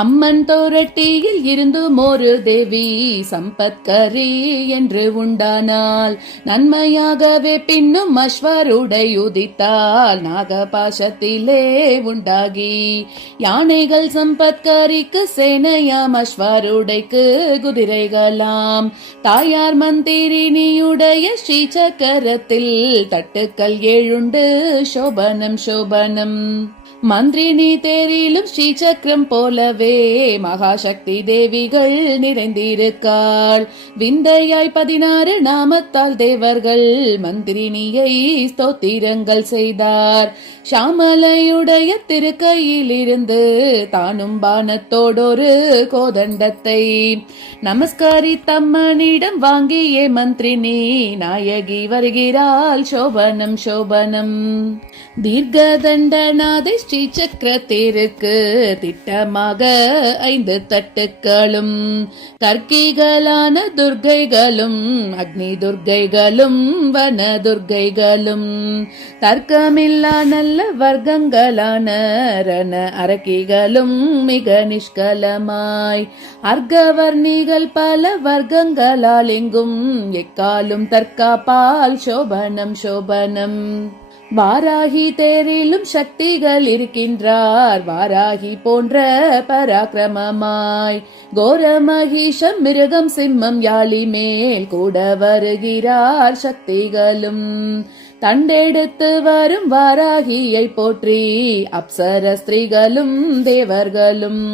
அம்மன் தோரட்டியில் இருந்தும் ஒரு தேவி சம்பத்கரி என்று உண்டானால் நன்மையாகவே பின்னும் அஸ்வருடை உதித்தால் நாகபாசத்திலே உண்டாகி யானைகள் சம்பத்கரிக்கு சேனையாம் அஸ்வருடைக்கு குதிரைகளாம் தாயார் மந்திரினியுடைய ஸ்ரீ சக்கரத்தில் தட்டுக்கள் ஏழுண்டு சோபனம் சோபனம் மந்திரினி தேரிலும் ஸ்ரீ சக்கரம் போலவே மகாசக்தி தேவிகள் நிறைந்திருக்காள். விந்தையாய் 16 நாமத்தால் தேவர்கள் மந்திரினியை ஸ்தோத்திரங்கள் செய்தார். ஷாமலையுடைய திருக்கையிலிருந்து தானும் பானத்தோடொரு கோதண்டத்தை நமஸ்காரி தம்மனிடம் வாங்கியே மந்திரினி நாயகி வருகிறாள். சோபனம் சோபனம் தீர்க்கதண்டநாதை ஸ்ரீ சக்கரத்திற்கு திட்டமாக 5 தட்டுக்களும் கற்கிகளான துர்க்கைகளும் அக்னி துர்க்கைகளும் வன துர்க்கைகளும் தர்க்கமில்லா நல்ல வர்க்கங்களான ரண அரக்கிகளும் மிக நிஷ்கலமாய் அர்க்கவர்ணிகள் பல வர்க்கங்களால் எங்கும் எக்காலும் தற்காப்பால் சோபனம் சோபனம் வாராகி தேரிலும் சக்திகள் இருக்கின்றார். வாராகி போன்ற பராக்கிரமமாய் கோரமகிஷம் மிருகம் சிம்மம் யாழி மேல் கூட வருகிறார் சக்திகளும் தண்டெடுத்து வரும் வாராகியை போற்றி அப்சர ஸ்திரீகளும் தேவர்களும்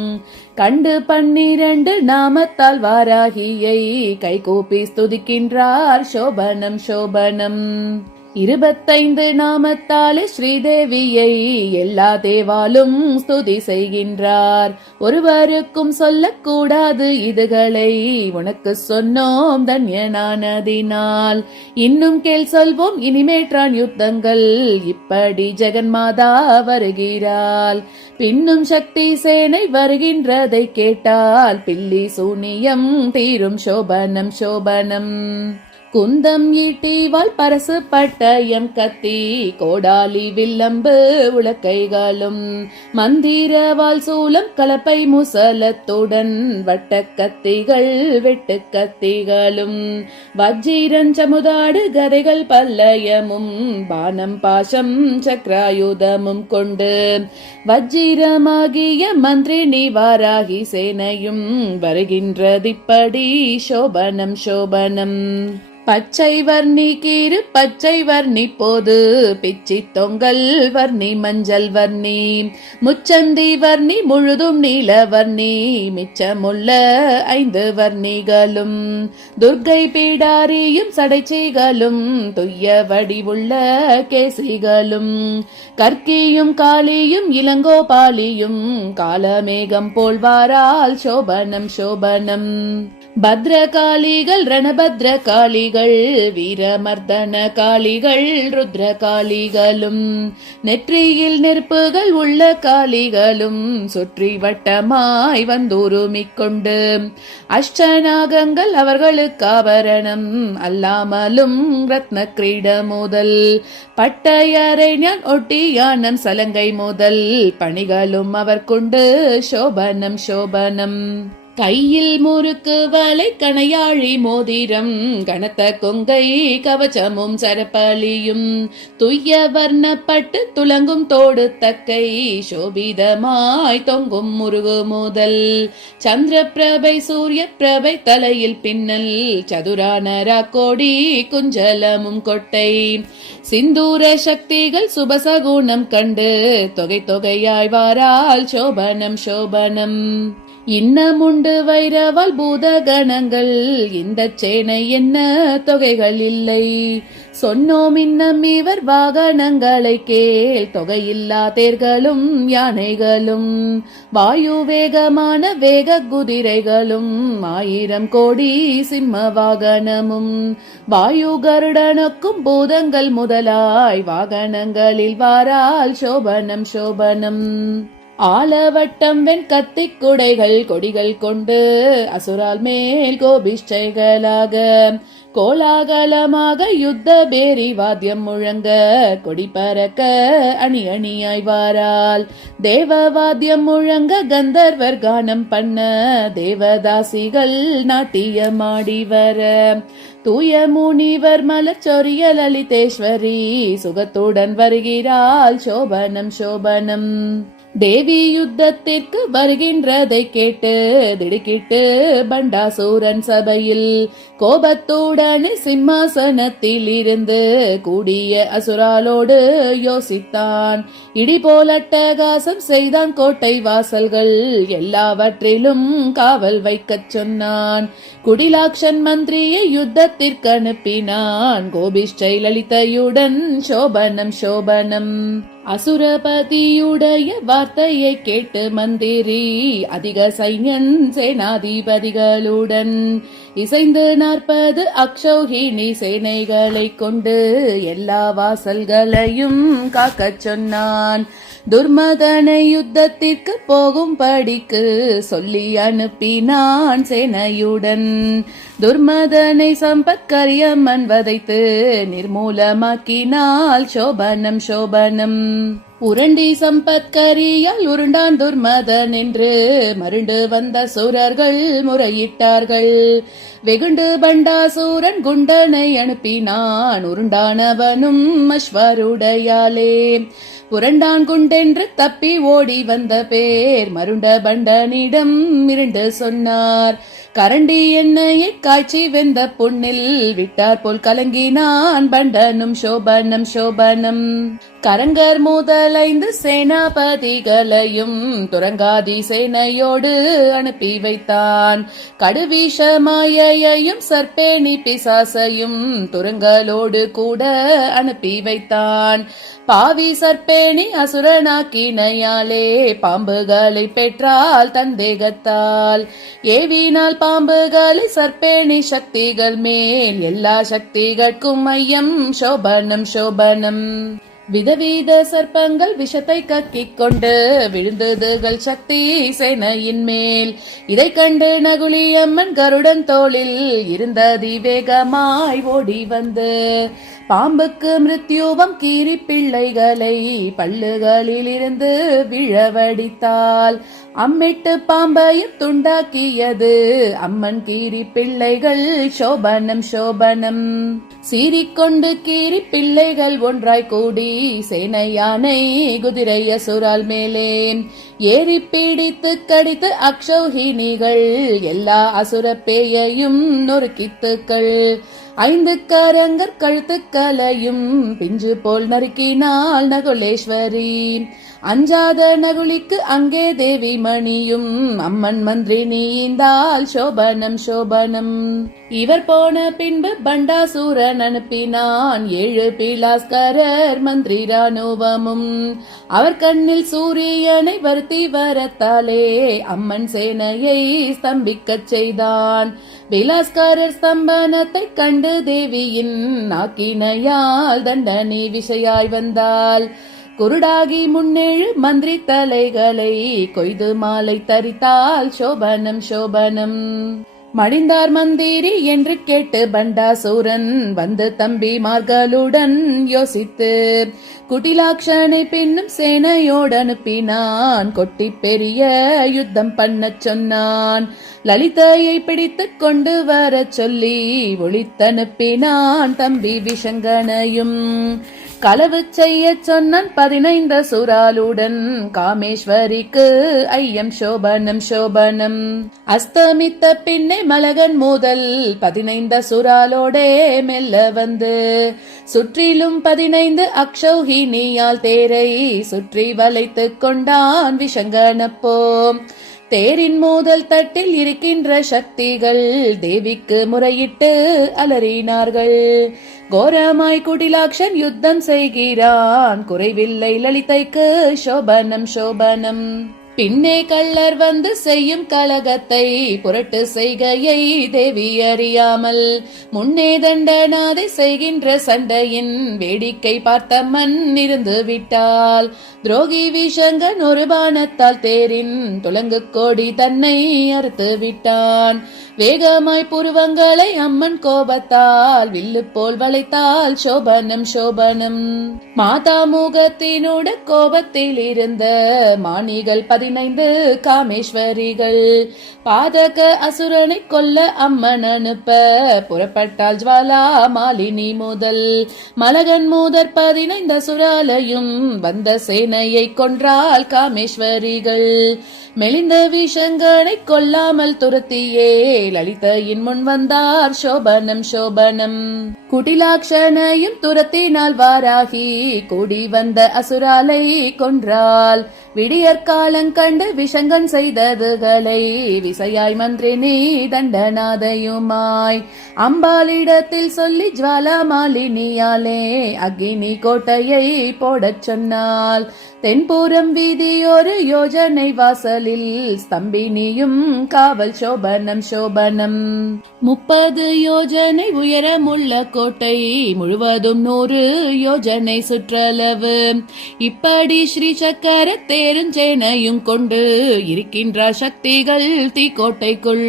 கண்டு 12 நாமத்தால் வாராகியை கைகூப்பி ஸ்துதிக்கின்றார். சோபனம் சோபனம் 25 நாமத்தாலே ஸ்ரீதேவியை எல்லா தேவாலும் ஸ்துதி செய்கின்றார். ஒருவருக்கும் சொல்லக்கூடாது இதுகளை உனக்கு சொன்னோம் தன்யனானதினால். இன்னும் கேள் சொல்வோம் இனிமேற்றான் யுத்தங்கள் இப்படி ஜெகன்மாதா வருகிறாள். பின்னும் சக்தி சேனை வருகின்றதை கேட்டால் பில்லி சூனியம் தீரும். சோபனம் சோபனம் குந்தம் ஈட்டிவாள் பரசு பட்டயம் கத்தி கோடாலி வில்லம்பு உலக்கைகளும் மந்திரவாள் சூலம் கலப்பை முசலத்துடன் வட்ட கத்திகள் வெட்டு கத்திகளும் வஜ்ஜிரஞ்சமுதாடு கதைகள் பல்லயமும் பானம் பாசம் சக்ராயுதமும் கொண்டு வஜ்ஜிரமாகிய மந்திரினி வாராகி சேனையும் வருகின்றதிப்படி. சோபனம் சோபனம் பச்சை வர்ணி கீறு பச்சை வர்ணி போது பிச்சி தொங்கல் வர்ணி மஞ்சள் வர்ணி முச்சந்தி வர்ணி முழுதும் நீல வர்ணி மிச்சமுள்ள 5 வர்ணிகளும் துர்க்கை பீடாரியும் சடைச்சிகளும் துய்ய வடிவுள்ள கேசிகளும் கற்கியும் காளியும் இளங்கோபாலியும் காலமேகம் போல்வாரால். சோபனம் சோபனம் பத்ரகாளிகள் ரணபத்ர காளிகள் வீரமர்தன காளிகள் ருத்ர காளிகளும் நெற்றியில் நெருப்புகள் உள்ள காளிகளும் சுற்றி வட்டமாய் வந்துருமிக்கொண்டு அஷ்டநாகங்கள் அவர்களுக்கு ஆபரணம் அல்லாமலும் ரத்ன கிரீட முதல் பட்டையறை ஞான் ஒட்டியானம் சலங்கை முதல் பணிகளும் அவர் கொண்டு. சோபனம் சோபனம் கையில் முறுக்கு வலை கணையாழி மோதிரம் கனத்த கொங்கை கவச்சமும் சரப்பலியும் துய்ய வர்ணப்பட்டு துலங்கும் தோடு தக்கை சோபிதமாய் தொங்கும் முருகு முதல் சந்திர பிரபை சூரிய பிரபை தலையில் பின்னல் சதுரான ராக்கோடி குஞ்சலமும் கொட்டை சிந்தூர சக்திகள் சுபசகுணம் கண்டு தொகை தொகையாய் வாரால். சோபனம் சோபனம் இன்னமுண்டு வைரவால் பூதகணங்கள் இந்த சேனை என்ன தொகைகள் இல்லை சொன்னோம். இன்னம் இவர் வாகனங்களை கேள் தொகையில்லா தேர்களும் யானைகளும் வாயு வேகமான வேக குதிரைகளும் 1000 கோடி சிம்ம வாகனமும் வாயு கருடனுக்கும் பூதங்கள் முதலாய் வாகனங்களில் வாரால். சோபனம் சோபனம் ஆலவட்டம் வெண்கத்திக் குடைகள் கொடிகள் கொண்டு அசுரால் மேல் கோபிஷ்டைகளாக கோலாகலமாக யுத்த பேரி வாத்தியம் முழங்க கொடி பறக்க அணி அணியாய் வாரால் தேவவாத்தியம் முழங்க கந்தர்வர் கானம் பண்ண தேவதாசிகள் நாட்டியமாடி வர தூய முனிவர் மலச்சொரிய லலிதேஸ்வரி சுகத்துடன் வருகிறாள் சோபனம் சோபனம். தேவி யுத்தத்திற்கு வருகின்றதை கேட்டு திடுக்கிட்டு பண்டாசூரன் சபையில் கோபத்துடன் சிம்மாசனத்தில் இருந்து கூடிய அசுராலோடு யோசித்தான். இடி போல் அட்டகாசம் செய்தான் கோட்டை வாசல்கள் எல்லாவற்றிலும் காவல் வைக்கச் சொன்னான். குடிலாக்ஷன் மந்திரியை யுத்தத்திற்கு அனுப்பினான் கோபிஷ்டை லலிதையுடன் சோபனம் சோபனம். அசுரபதியுடைய வார்த்தையை கேட்டு மந்திரி அதிக சைன்யன் சேனாதிபதிகளுடன் இசைந்து 40 அக்ஷௌஹிணி சேனைகளை கொண்டு எல்லா வாசல்களையும் காக்கச் சொன்னான். துர்மதனை யுத்தத்திற்கு போகும்படிக்கு சொல்லி அனுப்பினான் சேனையுடன். துர்மதனை சம்பத்கரியம்மன் வதைத்து நிர்மூலமாக்கினாள் சோபனம் சோபனம். உரண்டி சம்பத்கரியால் உருண்டான் துர்மதன் என்று மருண்டு வந்த சூரர்கள் முறையிட்டார்கள். வெகுண்டு பண்டாசூரன் குண்டனை அனுப்பினான் உருண்டானவனும் அஸ்வருடையாலே. புரண்டான் குண்டென்று தப்பி ஓடி வந்த பேர் மருண்ட பண்டனிடம் மிரண்டு சொன்னார். கரண்டி எண்ணெயை காய்ச்சி வெந்த புண்ணில் விட்டார் போல் கலங்கினான் பண்டனும் சோபனம் சோபனம். கரங்கர் முதலைந்து சேனாபதிகளையும் துரங்காதி சேனையோடு அனுப்பி வைத்தான். கடுவீஷ மாயையையும் சர்ப்பேணி பிசாசையும் துரங்களோடு கூட அனுப்பி வைத்தான். பாவி சர்ப்பேணி அசுரனாக்கினையாலே பாம்புகளை பெற்றால் தந்தேகத்தால் ஏவினால் பாம்புகளை சர்ப்பேணி சக்திகள் மேல் எல்லா சக்திகட்கும் மையம் சோபனம் சோபனம். விதவித சர்ப்பங்கள் விஷத்தை கக்கிக் கொண்டு விழுந்ததுகள் சக்தி சேனையின் மேல். இதை கண்டு நகுலியம்மன் கருடன் தோளில் இருந்த அதிவேகமாய் ஓடி வந்து பாம்புக்கு மிருத்யூவம் கீறி பிள்ளைகளை பல்லுகளில் இருந்து விழவடித்தாள். அம்மிட்டு பாம்பையும் துண்டாக்கியது அம்மன் கீரி பிள்ளைகள் சோபனம் சோபனம். சீறிக்கொண்டு கீரி பிள்ளைகள் ஒன்றாய் கூடி சேனை யானை குதிரை அசுரால் மேலே ஏறி பிடித்து கடித்து அக்ஷௌஹிணிகள் எல்லா அசுர பேயையும் நொறுக்கித்துக்கள். 5 கரங்கர் கழுத்துக்களையும் பிஞ்சு போல் நறுக்கினாள் நகுலேஸ்வரி. அஞ்சாத நகுலிக்கு அங்கே தேவி மணியும் அம்மன் மந்திரி நீந்தால் சோபனம் சோபனம். இவர் போன பின்பு பண்டாசூரன் அனுப்பினான் 7 பிலாஸ்கரர் மந்திரி ராணுவமும். அவர் கண்ணில் சூரியனை வருத்தி வரத்தாலே அம்மன் சேனையை ஸ்தம்பிக்கச் செய்தான். பிலாஸ்கரர் ஸ்தம்பனத்தை கண்டு தேவியின் ஆக்கினையால் தண்டனை விஷயாய் வந்தாள். குருடாகி 7 மந்திரி தலைகளை கொய்து மாலை தரித்தால் சோபனம் சோபனம். மடிந்தார் மந்திரி என்று கேட்டு பண்டாசூரன் வந்து தம்பிமார்களுடன் யோசித்து குட்டிலாக்ஷனை பின்னும் சேனையோடு அனுப்பினான். கொட்டி பெரிய யுத்தம் பண்ணச் சொன்னான். லலிதையை பிடித்துக் கொண்டு வரச் சொல்லி ஒளித்தனுப்பினான் தம்பி விஷங்கனையும். களவு செய்ய சொன்னான் 15 சுராலுடன் காமேஸ்வரிக்கு ஐயம் சோபனம் சோபனம். அஸ்தமித்த பின்னே மலகன் முதல் 15 சுராலோடே மெல்ல வந்து சுற்றிலும் 15 அக்ஷௌஹிணியால் தேரை சுற்றி வளைத்துக் கொண்டான் விஷங்கனப்போ. தேரின் மோதல் தட்டில் இருக்கின்ற சக்திகள் தேவிக்கு முறையிட்டு அலறினார்கள். கோரமாய் குடிலாக்ஷன் யுத்தம் செய்கிறான், குறைவில்லை லலிதைக்கு சோபனம் சோபனம். பின்னே கள்ளர் வந்து செய்யும் கலகத்தை புரட்டு செய்கையை தேவி அறியாமல் முன்னே தண்டனாதை செய்கின்ற சண்டையின் வேடிக்கை பார்த்த மண் இருந்து விட்டால் துரோகி விஷங்கன் ஒரு பானத்தால் தேரின் துலங்கு கோடி தன்னை அறுத்து விட்டான். வேகமாய் புருவங்களை அம்மன் கோபத்தால் வில்லு போல் வளைத்தால் சோபனம் சோபனம். மாதா முகத்தினோட கோபத்தில் இருந்த மாணிகள் 15 காமேஸ்வரிகள் பாதக அசுரனை கொல்ல அம்மன் அனுப்ப புறப்பட்டாள் ஜுவாலா மாலினி முதல். மலகன் மூதர் 15 அசுராலையும் வந்த சேனையை கொன்றாள் காமேஸ்வரிகள். மெலிந்த விஷங்கனை கொல்லாமல் துரத்தியே லலிதையின் முன் வந்தார் சோபனம் சோபனம். குடிலாட்சனையும் துரத்தினால் வாராகி கூடி வந்த அசுராலை கொன்றாள். விடியற்காலங்கண்டு விஷங்கன் செய்ததுகளை விசையாய் மந்திரினி தண்டநாதையுமாய் அம்பாளிடத்தில் சொல்லி ஜுவாலா மாலினியாலே அக்னி கோட்டையை போடச் சொன்னாள். தென்புறம் வீதி ஒரு யோஜனை வாசலில் ஸ்தம்பினியும் காவல் சோபனம் சோபனம். 30 யோஜனை உயரமுள்ள கோட்டை முழுவதும் 100 யோஜனை சுற்றளவு. இப்படி ஸ்ரீ சக்கர தேருஞ்சேனையும் கொண்டு இருக்கின்ற சக்திகள் தீக்கோட்டைக்குள்.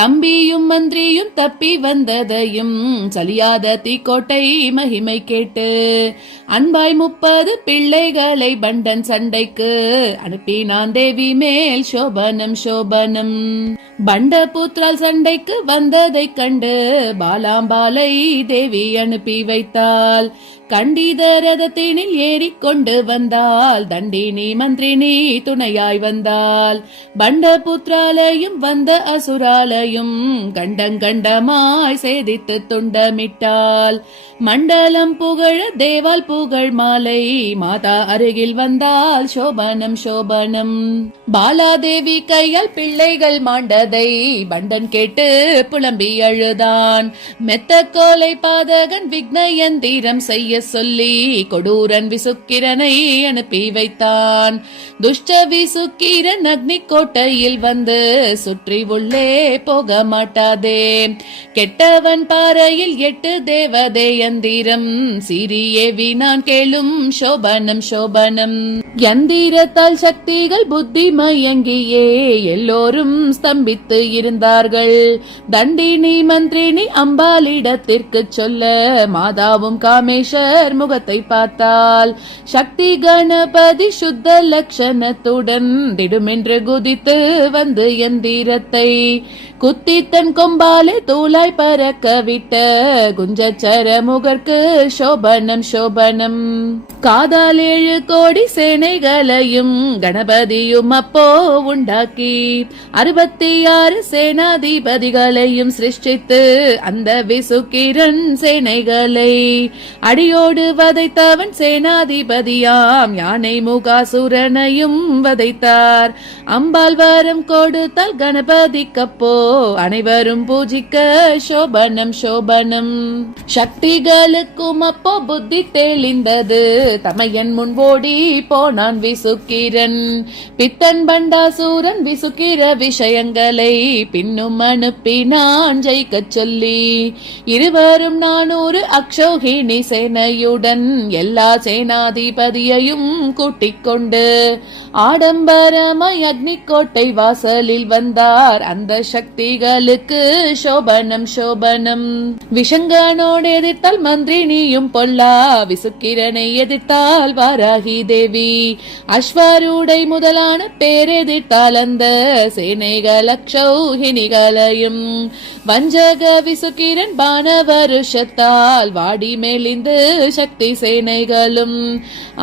தம்பியும் மந்திரியும் தப்பி வந்ததையும் சலியாத தீக்கோட்டை மகிமை கேட்டு அன்பாய் 30 பிள்ளைகளை பண்டன் சண்டைக்கு அனுப்பினான் தேவி மேல் சோபனம் சோபனம். பண்டபுத்ரால் சண்டைக்கு வந்ததை கண்டு பாலாம்பாலை தேவி அனுப்பி வைத்தாள். கண்டித ரதத்தினில் ஏறிக்கொண்டு வந்தாள். தண்டினி மந்திரினி துணையாய் வந்தாள். பண்டபுத்ராலையும் வந்த அசுராலையும் கண்டங்கண்டமாய் சேதித்து துண்டமிட்டாள். மண்டலம் புகழ தேவால் புகழ் மாலை மாதா அருகில் வந்தால் சோபனம் சோபனம். பாலாதேவி கையால் பிள்ளைகள் மாண்டதை பண்டன் கேட்டு புலம்பி அழுதான். மெத்த கோலை பாதகன் விக்னயந்திரம் செய்ய சொல்லி கொடூரன் விசுக்கிரனை அனுப்பி வைத்தான். துஷ்ட விசுக்கிரன் அக்னி கோட்டையில் வந்து சுற்றி உள்ளே போக மாட்டாதே. கெட்டவன் பாறையில் 8 தேவதை யந்திரம் சீரியேவி நான் கேளும் சோபனம் சோபனம். யந்திரத்தால் சக்திகள் புத்தி மயங்கியே எல்லோரும் ஸ்தம்பித்து இருந்தார்கள். தண்டினி மந்திரினி அம்பாளிடத்திற்கு சொல்ல மாதாவும் காமேஸ்வர் முகத்தை பார்த்தால் சக்தி கணபதி சுத்த லட்சணத்துடன் திடுமென்று குதித்து வந்து எந்திரத்தை குத்தி தன் கொம்பாலே தூளாய் பறக்க விட்ட குஞ்சச்சர முகர்க்கு சோபனம் சோபனம். காதால் 7 கோடி சேனைகளையும் கணபதியும் அப்போ உண்டாக்கி 66 சேனாதிபதிகளையும் சிருஷ்டித்து அந்த விசுக்கிரன் சேனைகளை அடியோடு வதைத்தவன் சேனாதிபதியாம் யானை முகாசுரனையும் வதைத்தார். அம்பாள் வரம் கொடுத்தால் கணபதிக்கப்போ அனைவரும் பூஜிக்க சோபனம் சோபனம். சக்திகளுக்கும் அப்போ புத்தி தெளிந்தது. தமையன் முன் ஓடி போனான் விசுக்கிரன். பித்தன் பண்டாசூரன் விசுக்கிர விஷயங்களை பின்னும் அனுப்பினான் ஜெயிக்கச் சொல்லி. இருவரும் 400 அக்ஷௌகிணி சேனையுடன் எல்லா சேனாதிபதியையும் கூட்டிக் கொண்டு ஆடம்பரமாய் அக்னி கோட்டை வாசலில் வந்தார். அந்த சக்திகளுக்கு சோபனம் சோபனம். விஷங்கனோடு எதிர்த்தால் மந்திரினியும் பொல்லா. விசுக்கிரனை எதிர்த்தால் வாராகி தேவி. அஸ்வரூடை முதலான பேரெதிர்த்தால் அந்த சேனைகள் அக்ஷௌகிணிகளையும். வஞ்சக விசுக்கிரன் பானவருஷத்தால் வாடி மேலிந்து சக்தி சேனைகளும்.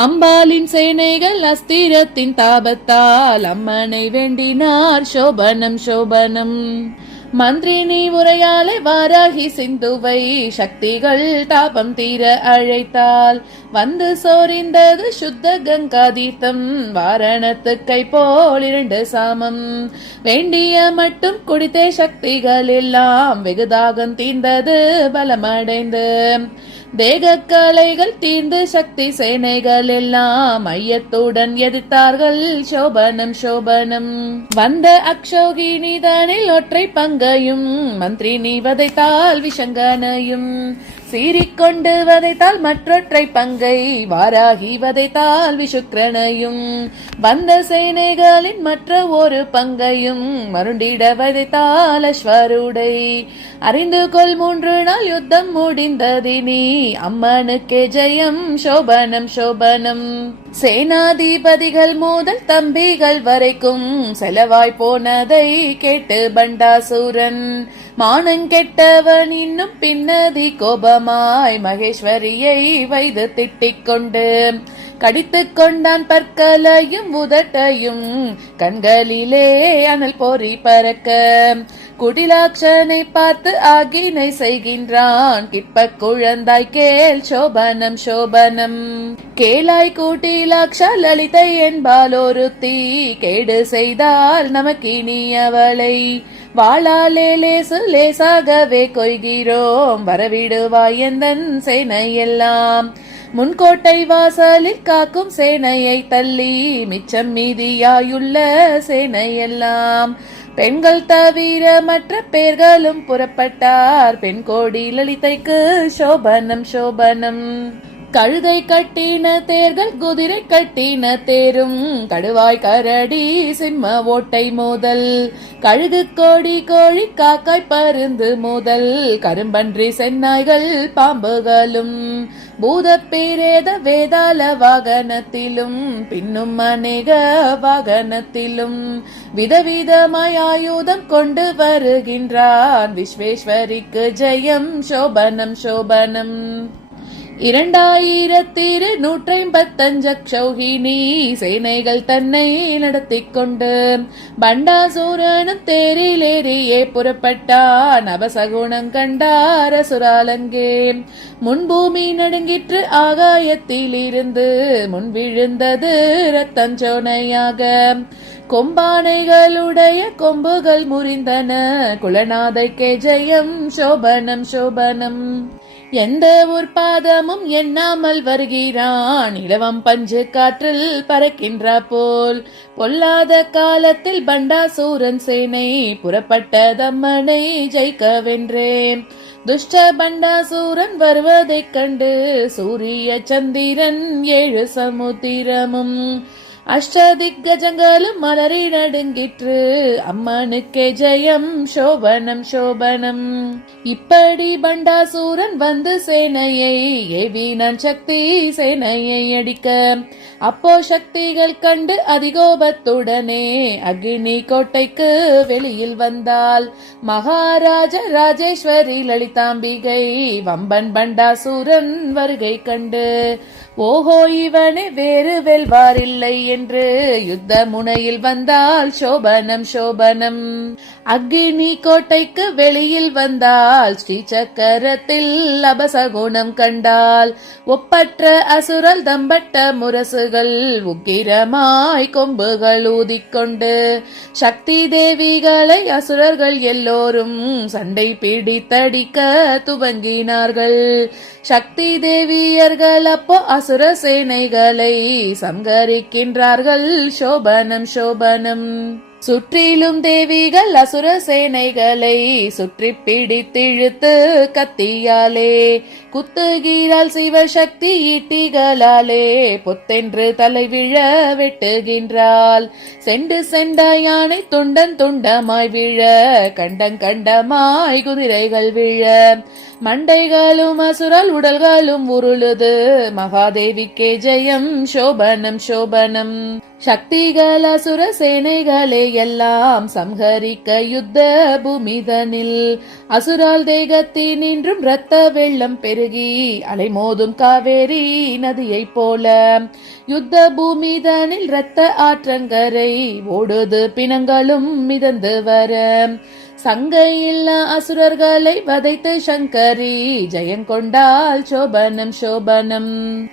அம்பாலின் சேனைகள் அஸ்திரத்தின் தாபத்தால் அம்மனை வேண்டினார் சோபனம் சோபனம். மந்திரினி உரையாலே வாராகி சிந்துவை சக்திகள் தாபம் தீர அழைத்தால் வந்து சோரிந்தது சுத்த கங்கா தீர்த்தம். வாரணத்துக்கை போல் 2 சாமம் வேண்டிய மட்டும் குடித்தே சக்திகள் எல்லாம் வெகுதாகம் தீர்ந்தது பலமடைந்து. தேகக்கலைகள் தீர்ந்து சக்தி சேனைகள் எல்லாம் மையத்துடன் எதிர்த்தார்கள். சோபனம் சோபனம். வந்த அக்ஷோகினிதனில் ஒற்றை பங்கையும் மந்திரி நீ வதைத்தால் விஷங்கனையும், சீறிக்கொண்டு வதைத்தால் மற்றொற்றை பங்கை வாராகி வதைத்தால் விஷுக்கிரனையும், வந்த சேனைகளின் மற்ற ஒரு பங்கையும் மருண்டிட வதைத்தால் அஸ்வருடை. அறிந்து கொள் 3 நாள் யுத்தம் முடிந்ததினி அம்மனுக்கே ஜெயம். சோபனம் சோபனம். சேனாதிபதிகள் முதல் தம்பிகள் வரைக்கும் செலவாய் போனதை கேட்டு பண்டாசூரன் மானங்கெட்டவன் இன்னும் பின்னதி கோபமாய் மகேஸ்வரியை வைத்து திட்டிக் கொண்டு கடித்துக் கொண்டான் பற்களையும் உதட்டையும், கண்களிலே அனல் பொறி பறக்க குடிலாட்சனை பார்த்து ஆகினை செய்கின்றான். கிற்ப குழந்தாய் கேள். சோபனம் சோபனம். கேளாய் கூட்டிலாட்சா லலிதை என்பால் ஒருத்தி, கேடு செய்தால் நமக்கினி அவளை வாளாலே லேசு லேசாகவே கொய்கிறோம். வரவிடுவாய் எந்தன் சேனையெல்லாம் முன்கோட்டை வாசலில் காக்கும் சேனையை தள்ளி மிச்சம் மீதியாயுள்ள சேனையெல்லாம் பெண்கள் தவிர மற்ற பேர்களும் புறப்பட்டார். பெண் கோடி லலிதைக்கு. சோபனம் சோபனம். கழுதை கட்டின தேர்கள் குதிரை கட்டின தேரும், கடுவாய் கரடி சிம்ம ஓட்டை மோதல், கழுகு கோடி கோழி காக்காய் பருந்து மோதல், கரும்பன்றி சென்னாய்கள் பாம்புகளும் பூத பிரேத வேதாள வாகனத்திலும் பின்னும் அநேக வாகனத்திலும் விதவிதமாய் ஆயுதம் கொண்டு வருகின்றான். விஸ்வேஸ்வரிக்கு ஜெயம். சோபனம் சோபனம். 2155 அக்ஷௌகினி சேனைகள் தன்னை நடத்திக் கொண்டு பண்டாசூரனும் தேரிலேறியே புறப்பட்டான். அபசகுணம் கண்டார் அசுராலங்கே. முன்பூமி நடுங்கிற்று ஆகாயத்திலிருந்து முன் விழுந்தது இரத்தஞ்சோனையாக. கொம்பானைகளுடைய கொம்புகள் முறிந்தன. குலநாதைக்கே ஜெயம். சோபனம் சோபனம். எந்த ஒரு பாதமும் எண்ணாமல் வருகிறான். இலவம் பஞ்சு காற்றில் பறக்கின்ற போல் பொல்லாத காலத்தில் பண்டாசூரன் சேனை புறப்பட்டதம்மனை ஜெயிக்கவென்றேன். துஷ்ட பண்டாசூரன் வருவதைக் கண்டு சூரிய சந்திரன் 7 சமுத்திரமும் அஷ்டதிக்கஜங்களும் மலரி நடுங்கிற்று. அம்மனுக்கே ஜெயம். சோபனம் சோபனம். இப்படி பண்டாசூரன் வந்து சேனையை ஏவினான் சக்தி சேனையை அடிக்க. அப்போ சக்திகள் கண்டு அதிகோபத்துடனே அக்னி கோட்டைக்கு வெளியில் வந்தால் மகாராஜ ராஜேஸ்வரி லலிதாம்பிகை. வம்பன் பண்டாசூரன் வருகை கண்டு ஓஹோ இவனே வேறு வெல்வாரில்லை என்று யுத்த முனையில் வந்தால். சோபனம் சோபனம். அக்னி கோட்டைக்கு வெளியில் வந்தால் ஸ்ரீ சக்கரத்தில் அபசகுணம் கண்டால். ஒப்பற்ற அசுரல் தம்பட்ட முரசுகள் உக்கிரமாய் கொம்புகள் ஊதிக்கொண்டு சக்தி தேவிகளை அசுரர்கள் எல்லோரும் சண்டை பிடித்தடிக்க துவங்கினார்கள். சக்தி தேவியர்கள் அப்போ அசுர சேனைகளை சங்கரிக்கின்றார்கள். சோபனம் சோபனம். சுற்றிலும் தேவிகள் அசுர சேனைகளை சுற்றி பிடித்திழுத்து கத்தியாலே குத்துகிறாள். சிவசக்தி ஈட்டிகளாலே பொத்தென்று தலைவிழ வெட்டுகின்றாள். செண்டு செண்ட யானை துண்டன் துண்டமாய் விழ கண்டமாய் குதிரைகள் விழ மண்டைகளும் அசுரால் உடல்களும் உருளுது. மகாதேவிக்கே ஜெயம். சோபனம் சோபனம். சக்திகள் அசுர சேனைகளே எல்லாம் சம்ஹரிக்க யுத்த பூமிதனில் அசுரால் தேகத்தினின்றும் இரத்த வெள்ளம் பெருகி அலைமோதும் காவேரி நதியைப் போல யுத்த பூமிதனில் இரத்த ஆற்றங்கரை ஓடுது. பிணங்களும் மிதந்து வர சங்கையில் அசுரர்களை வதைத்து சங்கரி ஜெயங்கொண்டால். சோபனம் சோபனம்.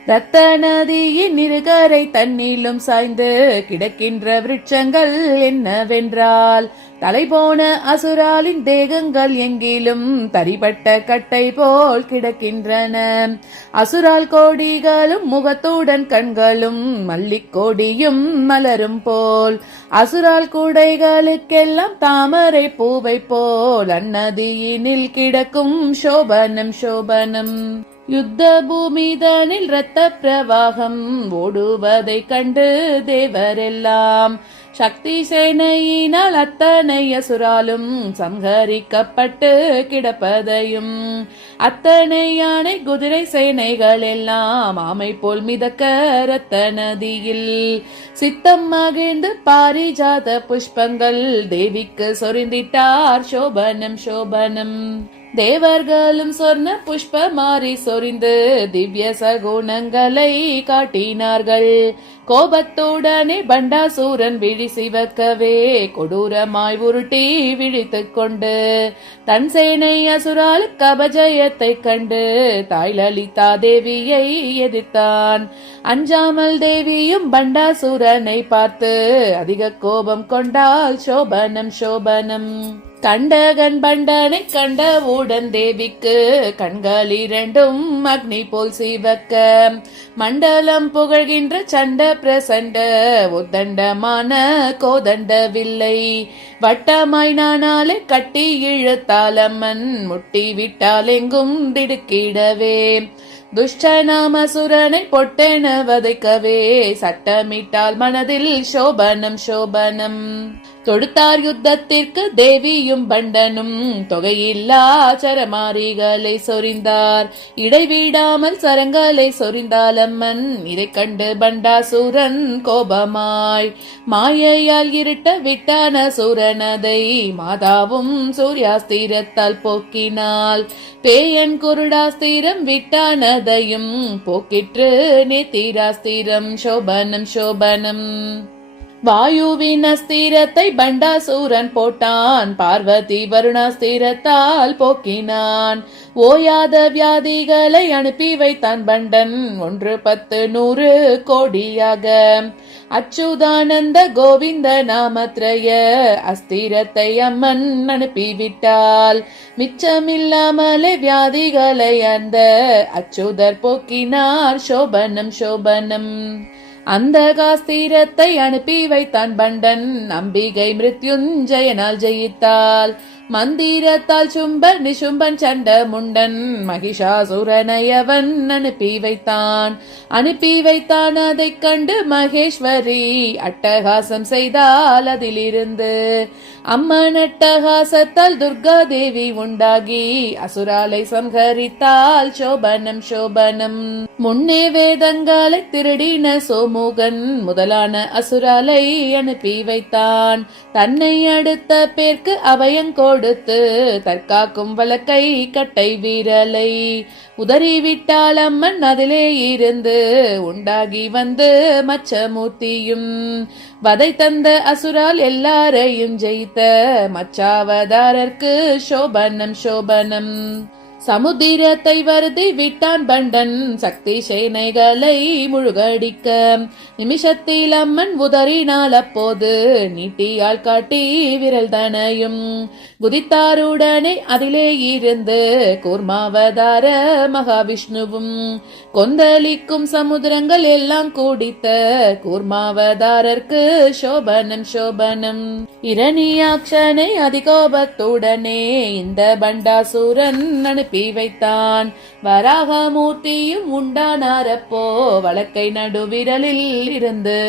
இரத்த நதியின் இருகரை தன்னிலும் சாய்ந்து கிடக்கின்ற விருட்சங்கள் என்னவென்றால் தலைபோன அசுராலின் தேகங்கள் எங்கிலும் தரிபட்ட கட்டை போல் கிடக்கின்றன. அசுரால் கோடிகளும் முகத்துடன் கண்களும் மல்லிக்கோடியும் மலரும் போல், அசுரால் கூடைகளுக்கெல்லாம் தாமரை பூவை போல் அந்நதியினில் கிடக்கும் சோபனம் சோபனம். யுத்த பூமிதனில் இரத்த பிரவாகம் ஓடுவதை கண்டு தேவரெல்லாம் சக்தி சேனையினால் அத்தனை அசுராலும் சம்ஹரிக்கப்பட்டு கிடப்பதையும், அத்தனை யானை குதிரை சேனைகள் எல்லாம் ஆமை போல் மிதக்க இரத்த நதியில் சித்தம் மகிழ்ந்து பாரிஜாத புஷ்பங்கள் தேவிக்கு சொரிந்திட்டார் சோபனம் சோபனம். தேவர்களும் சொர்ண புஷ்ப மாறி சொரிந்து திவ்ய சகுணங்களை காட்டினார்கள். கோபத்துடனே பண்டாசூரன் விழி சிவக்கவே கொடூரமாய் உருட்டி விழித்துக் கொண்டு தன் சேனை அசுரால் கபஜயத்தை கண்டு தாய் லலிதா தேவியை எதிர்த்தான். அஞ்சாமல் தேவியும் பண்டாசூரனை பார்த்து அதிக கோபம் கொண்டால் சோபனம் சோபனம். கண்டகன் பண்டனை கண்டவுடன் தேவிக்கு கண்கள் இரண்டும் அக்னி போல் சிவக்க, மண்டலம் புகழ்கின்ற சண்ட பிரசண்ட உத்தண்டமான கோதண்ட வில்லை வட்டமாய் நானாலே கட்டி இழுத்தாலம்மன் முட்டி விட்டால் எங்கும் திடுக்கிடவே, துஷ்டநாமசுரனை பொட்டென வதைக்கவே சட்டமிட்டால் மனதில் சோபனம் சோபனம். தொடுத்தார் யுத்தத்திற்கு தேவியும் பண்டனும் தொகையில்லா சரமாரிகளை சொரிந்தார். இடைவிடாமல் சரங்களை சொரிந்தாலம்மன் இதை கண்டு பண்டாசூரன் கோபமாய் மாயையால் இருட்ட விட்டான சூரனதை மாதாவும் சூர்யாஸ்திரத்தால் போக்கினாள். பேயன் குருடாஸ்திரம் விட்டானதையும் போக்கிற்று நேத்திராஸ்திரம் சோபனம் சோபனம். வாயுவின் அஸ்திரத்தை பண்டாசூரன் போட்டான், பார்வதி வருணாஸ்திரத்தால் போக்கினான். ஓயாத வியாதிகளை அனுப்பி வைத்தான் பண்டன் 1 10 100 கோடியாக. அச்சுதானந்த கோவிந்த நாமத்ரய அஸ்திரத்தை அம்மன் அனுப்பிவிட்டால் மிச்சமில்லாமலே வியாதிகளை அந்த அச்சுதர் போக்கினார் சோபனம் சோபனம். அந்த காஸ்திரத்தை அனுப்பி வைத்தான் பண்டன், அம்பிகை மிருத்யுஞ்சயனால் ஜெயித்தாள். மந்திரத்தால் சும்பன் நிசும்பன் சண்ட முண்டன் மகிஷாசுரனையவன் அனுப்பி வைத்தான் அதைக் கண்டு மகேஸ்வரி அட்டகாசம் செய்தால் அதிலிருந்து அம்மன் அட்டகாசத்தால் துர்கா தேவி உண்டாகி அசுராலை சம்ஹரித்தால் சோபனம் சோபனம். முன்னே வேதங்களை திருடின சோமுகன் முதலான அசுராலை அனுப்பி வைத்தான். தன்னை அடுத்த பேர்க்கு அபயங்கோ கொடுத்து தற்காக்கும் வழக்கை கட்டை வீரலை உதறிவிட்டால் அம்மன் அதிலே இருந்து உண்டாகி வந்து மச்சமூர்த்தியும் வதை தந்த அசுரால் எல்லாரையும் ஜெயித்த மச்சாவதாரர்க்கு சோபனம் சோபனம். சமுத்திரத்தை வருதி விட்டான் பண்டன் சக்தி சேனைகளை முழுகடிக்க, நிமிஷத்தில் அம்மன் உதறினாள் அப்போது நீட்டியால் காட்டி விரல் தனையும் குதித்தாருடனே அதிலே இருந்து கூர்மாவதார மகாவிஷ்ணுவும் கொந்தளிக்கும் சமுத்திரங்கள் எல்லாம் கூடித்த கூர்மாவதாரர்க்கு சோபனம் சோபனம். இரணியாட்சனை அதிகோபத்துடனே இந்த பண்டாசூரன் அனுப்பி வைத்தான். வராகமூர்த்தியும் உண்டானாரப்போ வழக்கை நடுவிரலில் இருந்து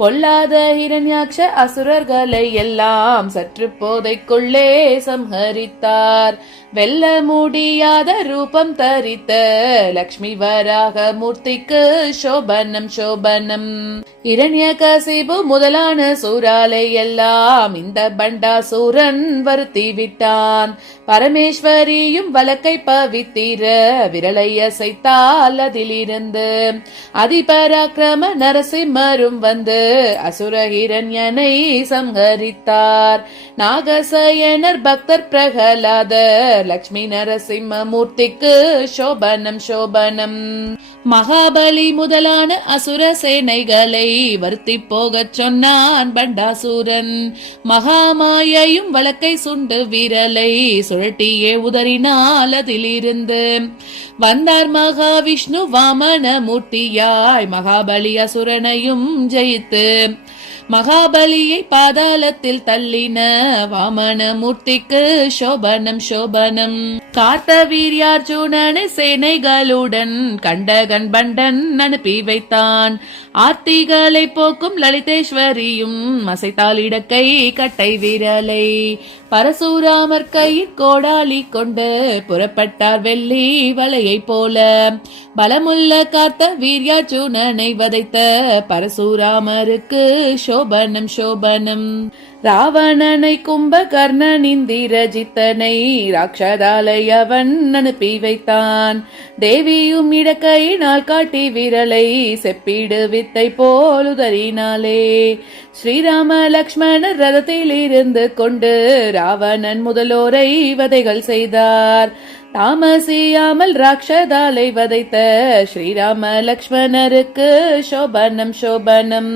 பொல்லாத ஹிரண்யாட்ச அசுரர்களை எல்லாம் சற்று போதைக்குள்ளே சம்ஹரித்தார். வெல்ல முடியாத ரூபம் தரித்த லக்ஷ்மி வராக மூர்த்திக்கு சோபனம் சோபனம். இரண்யகசிபு முதலான சூராலை எல்லாம் இந்த பண்டாசூரன் வருத்தி விட்டான். பரமேஸ்வரியும் வழக்கை பவித்திர விரலை அசைத்தால் அதிலிருந்து அதிபராக்கிரம நரசிம்மரும் வந்து அசுரஹிரண்யனை சம்ஹரித்தார். நாகசயனர் பக்தர் பிரகலாதர் லக்ஷ்மி நரசிம்ம மூர்த்திக்கு சோபனம் சோபனம். மகாபலி முதலான அசுர சேனைகளை வருத்தி போகச் சொன்னான் பண்டாசூரன். மகாமாயையும் வழக்கை சுண்டு விரலை சுழட்டியே உதறினால் அதிலிருந்து வந்தார் மகாவிஷ்ணு வாமன மூர்த்தியாய் மகாபலி அசுரனையும் ஜெயித்து மகாபலியை பாதாளத்தில் தள்ளின வாமன மூர்த்திக்கு சோபனம் சோபனம். கார்த்தவீர்யார்ஜுனனை சேனைகளுடன் கண்டகன் பண்டன் அனுப்பி வைத்தான். ஆர்த்திகளை போக்கும் லலிதேஸ்வரியும் அசைத்தால் இடக்கை கட்டை விரலை. பரசுராமர் கையில் கோடாலி கொண்டு புறப்பட்டார் வெள்ளி வலையை போல. பலமுள்ள கார்த்த வீர்யார்ஜுனனை வதைத்த பரசுராமருக்கு சோபனம் சோபனம். ராவணனை கும்பகர்ணன் இந்திரஜித்தனை ராட்சதாலை அவன் அனுப்பி வைத்தான். தேவியும் இடக்கையினால் காட்டி விரலை செப்பிடு வித்தை போல் உதறினாலே. ஸ்ரீராம லக்ஷ்மணர் ரதத்தில் இருந்து கொண்டு ராவணன் முதலோரை வதைகள் செய்தார். தாமசியாமல் ராட்சதாலை வதைத்த ஸ்ரீராம லக்ஷ்மணருக்கு சோபனம் சோபனம்.